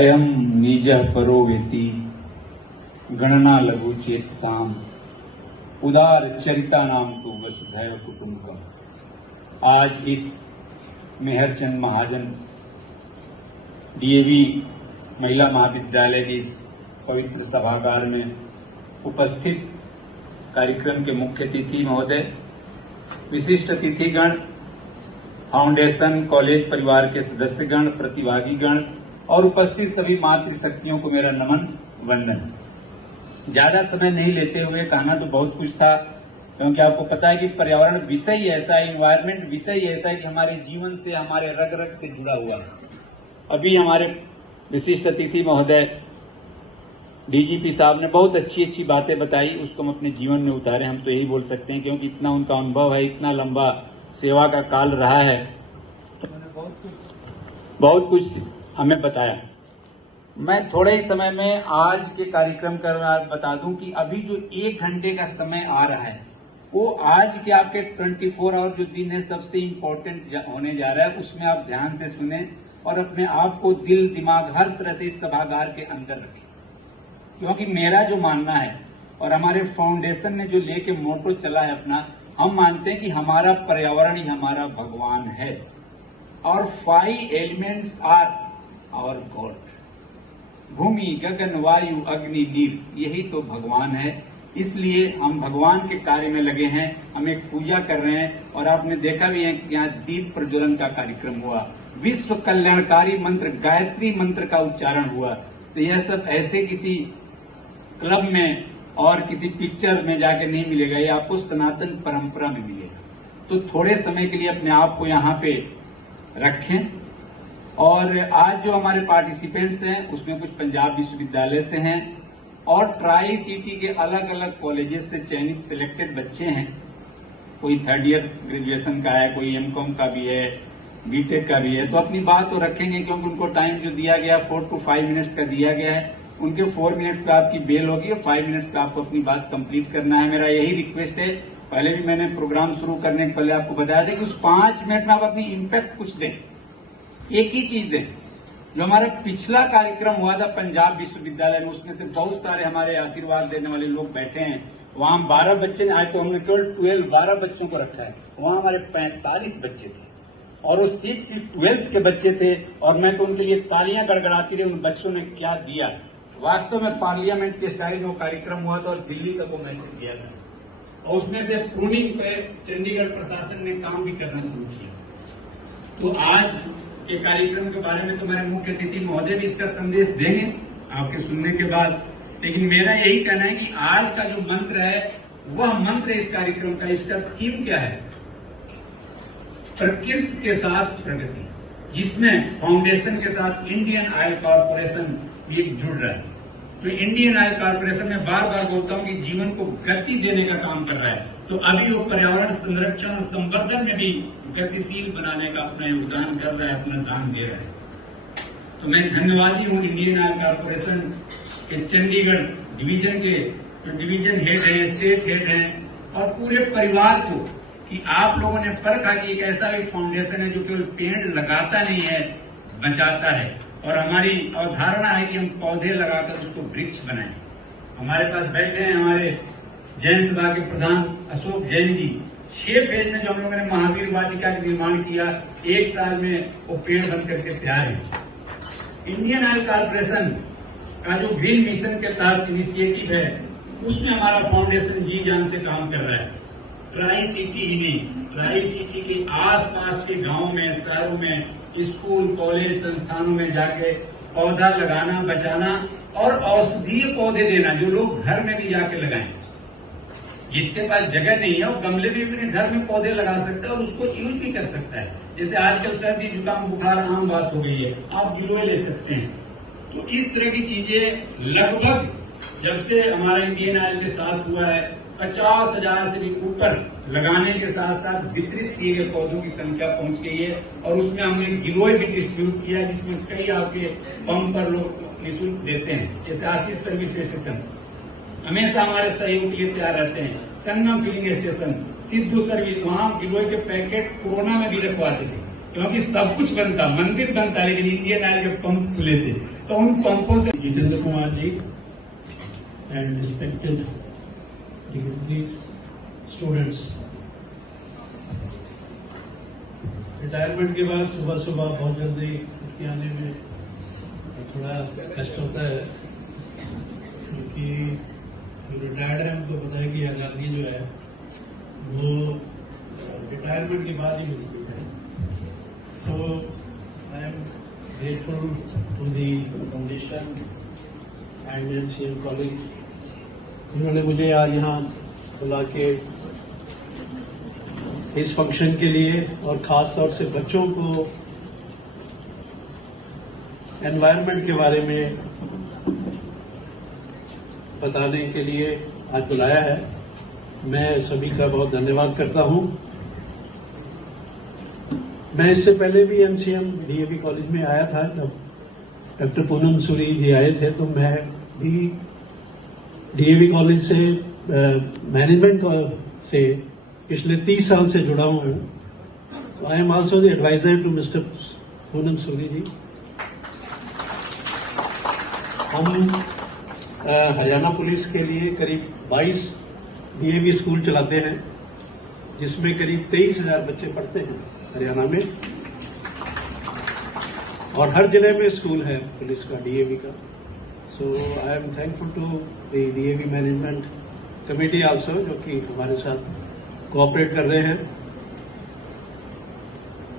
अयम निज परो वेति गणना लघु चेतसाम उदार चरिता नाम तो वसुधैव कुटुंबकम। आज इस मेहरचंद महाजन डीएवी महिला महाविद्यालय के इस पवित्र सभागार में उपस्थित कार्यक्रम के मुख्य अतिथि महोदय, विशिष्ट अतिथिगण, फाउंडेशन कॉलेज परिवार के सदस्यगण, प्रतिभागीगण और उपस्थित सभी मातृशक्तियों को मेरा नमन वंदन। ज्यादा समय नहीं लेते हुए कहना तो बहुत कुछ था, क्योंकि आपको पता है कि पर्यावरण विषय ही ऐसा है, इन्वायरमेंट विषय ही ऐसा है कि हमारे जीवन से, हमारे रग रग से जुड़ा हुआ है। अभी हमारे विशिष्ट अतिथि महोदय डीजीपी साहब ने बहुत अच्छी अच्छी बातें बताई, उसको हम अपने जीवन में उतारे, हम तो यही बोल सकते हैं, क्योंकि इतना उनका अनुभव है, इतना लंबा सेवा का काल रहा है, उन्होंने बहुत कुछ हमें बताया। मैं थोड़े ही समय में आज के कार्यक्रम का बता दूं कि अभी जो 1 घंटे का समय आ रहा है, वो आज के आपके 24 आवर जो दिन है सबसे इम्पोर्टेंट होने जा रहा है। उसमें आप ध्यान से सुने और अपने आप को दिल दिमाग हर तरह से इस सभागार के अंदर रखें, क्योंकि मेरा जो मानना है और हमारे फाउंडेशन ने जो लेके मोटो चला है अपना, हम मानते हैं कि हमारा पर्यावरण ही हमारा भगवान है और 5 एलिमेंट्स आर आवर गॉड। भूमि, गगन, वायु, अग्नि, नीर, यही तो भगवान है। इसलिए हम भगवान के कार्य में लगे हैं, हम एक पूजा कर रहे हैं। और आपने देखा भी है कि यहाँ दीप प्रज्वलन का कार्यक्रम हुआ, विश्व कल्याणकारी मंत्र गायत्री मंत्र का उच्चारण हुआ। तो यह सब ऐसे किसी क्लब में और किसी पिक्चर में जाके नहीं मिलेगा, ये आपको सनातन परंपरा में मिलेगा। तो थोड़े समय के लिए अपने आप को यहाँ पे रखें। और आज जो हमारे पार्टिसिपेंट्स हैं उसमें कुछ पंजाब विश्वविद्यालय से हैं और ट्राई सिटी के अलग अलग कॉलेजेस से चयनित सिलेक्टेड बच्चे हैं। कोई 3rd ईयर ग्रेजुएशन का है, कोई एमकॉम का भी है, बीटेक का भी है। तो अपनी बात तो रखेंगे, क्योंकि उनको टाइम जो दिया गया 4 to 5 मिनट्स का दिया गया है। उनके 4 मिनट्स पे आपकी बेल होगी और 5 मिनट्स पे आपको अपनी बात कंप्लीट करना है। मेरा यही रिक्वेस्ट है। पहले भी मैंने प्रोग्राम शुरू करने के पहले आपको बताया था कि उस 5 मिनट में आप अपनी इम्पैक्ट कुछ दें, एक ही चीज दें। जो हमारा पिछला कार्यक्रम हुआ था पंजाब विश्वविद्यालय में, उसमें से बहुत सारे हमारे आशीर्वाद देने वाले लोग बैठे हैं। वहां हम 12 बच्चे आए तो हमने केवल 12 बच्चों को रखा है। वहां हमारे 45 बच्चे थे और वो 6 12th के बच्चे थे और मैं तो उनके लिए तालियां गड़गड़ाती रही। उन बच्चों ने क्या दिया, वास्तव में पार्लियामेंट के स्टाइल में वो कार्यक्रम हुआ था और दिल्ली तक वो मैसेज दिया था। और उसमें से प्रूनिंग पे चंडीगढ़ प्रशासन ने काम भी करना शुरू किया। तो आज के कार्यक्रम के बारे में तो हमारे मुख्य अतिथि महोदय भी इसका संदेश देंगे आपके सुनने के बाद। लेकिन मेरा यही कहना है कि आज का जो मंत्र है वह मंत्र इस कार्यक्रम का, इसका थीम क्या है? प्रकृति के साथ प्रगति, जिसमें फाउंडेशन के साथ इंडियन ऑयल कॉर्पोरेशन भी जुड़ रहा है। तो इंडियन ऑयल कॉर्पोरेशन में बार बार बोलता हूं कि जीवन को गति देने का काम कर रहा है। तो अभी वो पर्यावरण संरक्षण संवर्धन में भी गतिशील बनाने का अपना योगदान कर रहा है, अपना दान दे रहा है। तो मैं धन्यवादी हूं इंडियन ऑयल कॉर्पोरेशन के चंडीगढ़ डिवीजन के जो डिवीजन हेड हैं, स्टेट हेड हैं और पूरे परिवार को, कि आप लोगों ने परखा कि एक ऐसा भी फाउंडेशन है जो केवल पेड़ लगाता नहीं है, बचाता है। और हमारी अवधारणा है कि हम पौधे लगाकर उसको वृक्ष बनाएं। हमारे पास बैठे हैं हमारे जैन सभा के प्रधान अशोक जैन जी। 6 फेज में जो हम लोगों ने महावीर वाटिका का निर्माण किया, 1 साल में वो पेड़ बन करके तैयार है। इंडियन ऑयल कॉर्पोरेशन का जो ग्रीन मिशन के तहत इनिशिएटिव है, उसमें हमारा फाउंडेशन जी जान से काम कर रहा है। ट्राई सिटी ही नहीं, ट्राई सिटी के आसपास के गांवों में, शहरों में, स्कूल कॉलेज संस्थानों में जाके पौधा लगाना, बचाना और औषधीय पौधे देना, जो लोग घर में भी जाके लगाएं। जिसके पास जगह नहीं है वो गमले में अपने घर में पौधे लगा सकता है और उसको यूज भी कर सकता है। जैसे आजकल सर्दी जुकाम बुखार आम बात हो गई है, आप गिलोय ले सकते हैं। तो इस तरह की चीजें लगभग जब से हमारा इंडियन ऑयल के साथ हुआ है, 50,000 से भी ऊपर लगाने के साथ साथ वितरित किए गए पौधों की संख्या पहुंच गई है। और उसमें हमने गिलोय भी डिस्ट्रीब्यूट किया, जिसमें कई आपके पंप पर लोग निःशुल्क देते हैं। जैसे आशीष सर्विस स्टेशन हमेशा हमारे सहयोग के लिए तैयार रहते हैं। संगम फिलिंग स्टेशन, सिद्धू सर्विस, वहां गिलोय के पैकेट कोरोना में भी रखवाते थे। क्योंकि सब कुछ बनता, मंदिर बनता, लेकिन इंडियन ऑयल के पंप खुले थे, तो उन पंपों से Jitendra Kumar ji and respected dignitaries, students, retirement के बाद सुबह सुबह बहुत जल्दी उठ के आने में थोड़ा कष्ट होता है, क्योंकि जो रिटायर्ड है उनको पता है कि आज़ादी जो है वो रिटायरमेंट के बाद ही मिलती है। So I am grateful to the foundation and MCM college, उन्होंने मुझे आज यहाँ बुला के इस फंक्शन के लिए और खास तौर से बच्चों को एनवायरनमेंट के बारे में बताने के लिए आज बुलाया है। मैं सभी का बहुत धन्यवाद करता हूं। मैं इससे पहले भी एमसीएम डीएवी कॉलेज में आया था, जब डॉक्टर पूनम सूरी जी आए थे, तो मैं भी डीएवी कॉलेज से मैनेजमेंट से पिछले 30 साल से जुड़ा हुआ हूं। I am also the advisor to mister Poonam Suri ji. हम हरियाणा पुलिस के लिए करीब 22 डीएवी स्कूल चलाते हैं, जिसमें करीब 23,000 बच्चे पढ़ते हैं हरियाणा में, और हर जिले में स्कूल है पुलिस का, डीएवी का। So I am thankful to the DAV management committee also, जो कि हमारे साथ कोऑपरेट कर रहे हैं।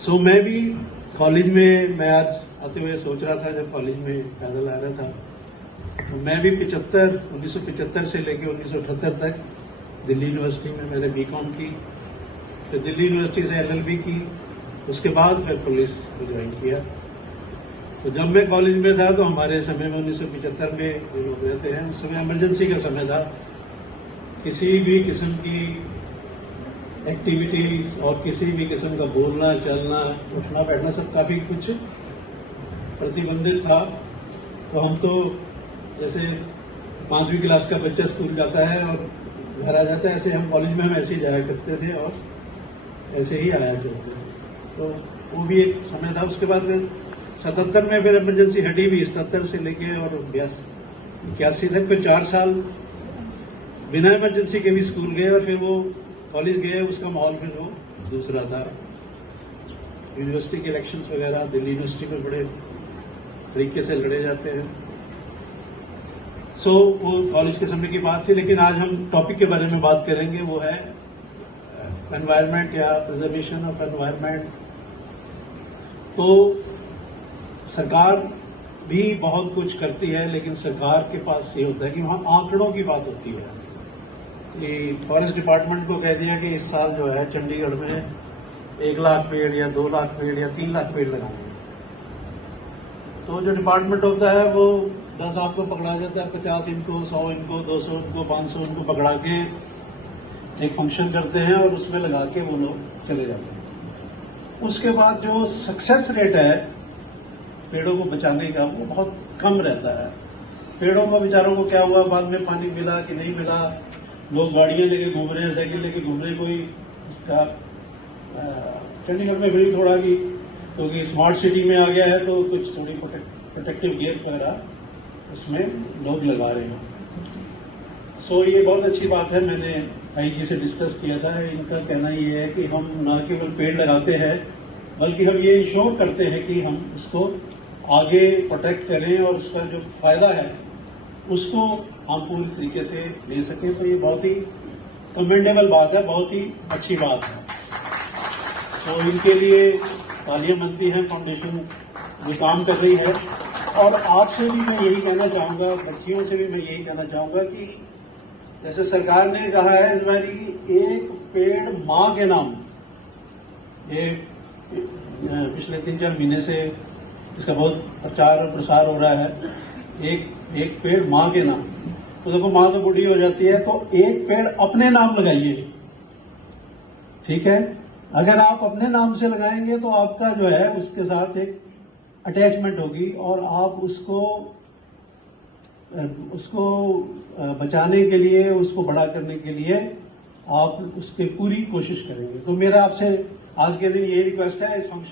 सो मैं भी कॉलेज में, मैं आज आते हुए सोच रहा था, जब कॉलेज में पैदल आ रहा था, तो मैं भी 1975 से लेकर 1978 तक दिल्ली यूनिवर्सिटी में मैंने बीकॉम की, फिर दिल्ली यूनिवर्सिटी से एलएलबी की, उसके बाद फिर पुलिस को ज्वाइन किया। तो जब मैं कॉलेज में था तो हमारे समय में 1975 में जो लोग रहते हैं, उस समय इमरजेंसी का समय था। किसी भी किस्म की एक्टिविटीज और किसी भी किस्म का बोलना, चलना, उठना बैठना सब काफी कुछ प्रतिबंधित था। तो हम तो जैसे 5वीं क्लास का बच्चा स्कूल जाता है और घर आ जाता है, ऐसे हम कॉलेज में हम ऐसे ही जाया करते थे और ऐसे ही आया करते थे। तो वो भी एक समय था। उसके बाद में 77 में फिर इमरजेंसी हटी भी, 77 से लेके और 81 तक फिर 4 साल बिना इमरजेंसी के भी स्कूल गए, और फिर वो कॉलेज गए, उसका माहौल फिर वो दूसरा था। यूनिवर्सिटी के इलेक्शंस वगैरह दिल्ली यूनिवर्सिटी में बड़े तरीके से लड़े जाते हैं। सो वो कॉलेज के समय की बात थी, लेकिन आज हम टॉपिक के बारे में बात करेंगे, वो है एनवायरनमेंट या प्रिजर्वेशन ऑफ एनवायरनमेंट। तो सरकार भी बहुत कुछ करती है, लेकिन सरकार के पास ये होता है कि वहां आंकड़ों की बात होती है कि फॉरेस्ट डिपार्टमेंट को कह दिया कि इस साल जो है चंडीगढ़ में 1 लाख पेड़ या 2 लाख पेड़ या 3 लाख पेड़ लगाएंगे। तो जो डिपार्टमेंट होता है वो 10 आपको पकड़ा जाता है, 50 इनको, 100 इनको, 200 इनको, 500 इनको पकड़ा के एक फंक्शन करते हैं और उसमें लगा के वो लोग चले जाते हैं। उसके बाद जो सक्सेस रेट है पेड़ों को बचाने का, वो बहुत कम रहता है। पेड़ों को बेचारों को क्या हुआ, बाद में पानी मिला कि नहीं मिला, लोग गाड़ियां लेके घूम रहे हैं, साइकिल लेके घूम रहे हैं, कोई इसका चंडीगढ़ में भी थोड़ा कि क्योंकि स्मार्ट सिटी में आ गया है, तो कुछ थोड़ी प्रोटेक्टिव गियर्स वगैरह उसमें लोग लगा रहे हैं। सो ये बहुत अच्छी बात है। मैंने आईजी से डिस्कस किया था, इनका कहना ये है कि हम न केवल पेड़ लगाते हैं, बल्कि हम ये इंश्योर करते हैं कि हम उसको आगे प्रोटेक्ट करें और उसका जो फायदा है उसको हम पूरी तरीके से ले सकें। तो ये बहुत ही कमेंडेबल बात है, बहुत ही अच्छी बात है। तो इनके लिए तालियां बनती हैं, फाउंडेशन जो काम कर रही है। और आपसे भी मैं यही कहना चाहूंगा, बच्चियों से भी मैं यही कहना चाहूंगा कि जैसे सरकार ने कहा है इस बार कि 1 पेड़ मां के नाम, ये पिछले 3-4 महीने से इसका बहुत प्रचार और प्रसार हो रहा है। एक पेड़ मां के नाम। तो देखो, मां तो बूढ़ी हो जाती है, तो 1 पेड़ अपने नाम लगाइए, ठीक है। अगर आप अपने नाम से लगाएंगे तो आपका जो है उसके साथ एक अटैचमेंट होगी, और आप उसको बचाने के लिए, उसको बड़ा करने के लिए आप उसकी पूरी कोशिश करेंगे। तो मेरा आपसे आज के दिन ये रिक्वेस्ट है, इस फंक्शन